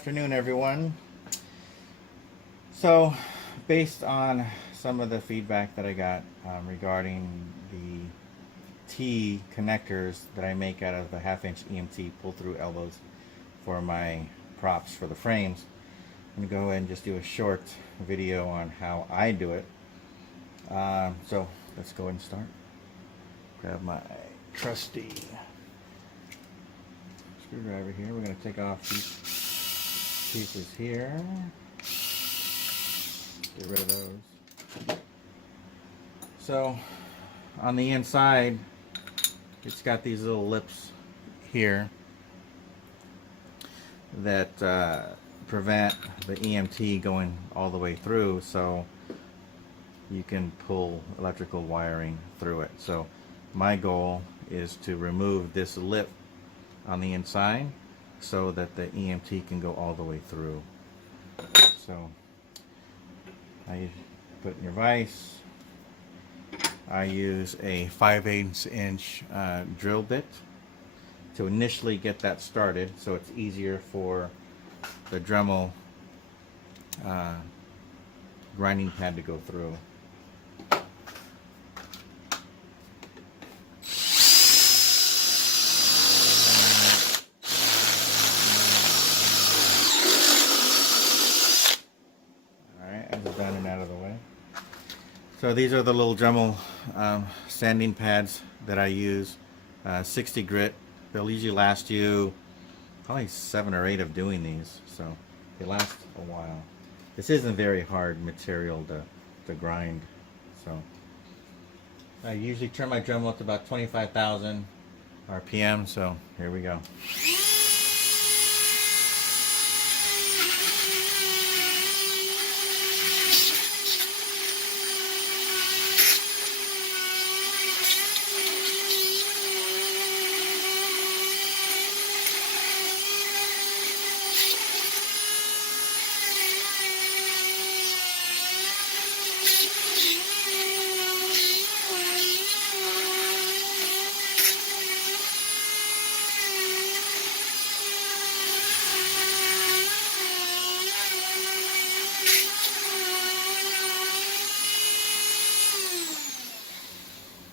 afternoon, everyone. So, based on some of the feedback that I got regarding the T connectors that I make out of the 1/2-inch EMT pull-through elbows for my props for the frames, I'm going to go ahead and just do a short video on how I do it. So, let's go ahead and start. Grab my trusty screwdriver here. We're going to take off these pieces here. Get rid of those. So on the inside, it's got these little lips here that prevent the EMT going all the way through, so you can pull electrical wiring through it. So my goal is to remove this lip on the inside so that the EMT can go all the way through. So I put in your vise. I use a 5/8 inch drill bit to initially get that started, so it's easier for the Dremel grinding pad to go through. Done and out of the way. So these are the little Dremel sanding pads that I use. 60 grit. They'll usually last you probably 7 or 8 of doing these, so they last a while. This isn't very hard material to grind, so I usually turn my Dremel up to about 25,000 RPM. So here we go.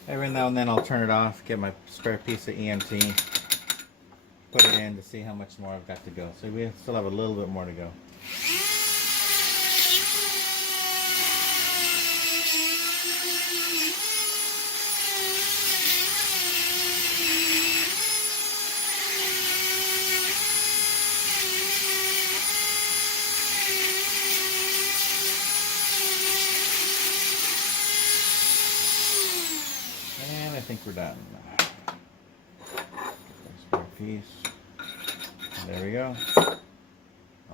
Every now and then I'll turn it off, get my spare piece of EMT, put it in to see how much more I've got to go. So we still have a little bit more to go. I think we're done. Spare piece. And there we go.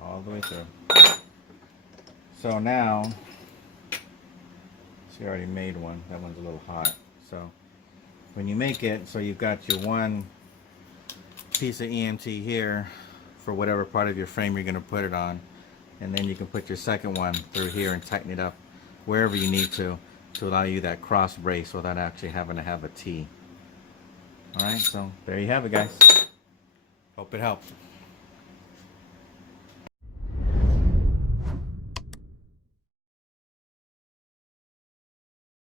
All the way through. So now, see, I already made one. That one's a little hot. So when you make it, so you've got your one piece of EMT here for whatever part of your frame you're going to put it on, and then you can put your second one through here and tighten it up wherever you need to allow you that cross brace without actually having to have a T. Alright, so there you have it, guys. Hope it helped.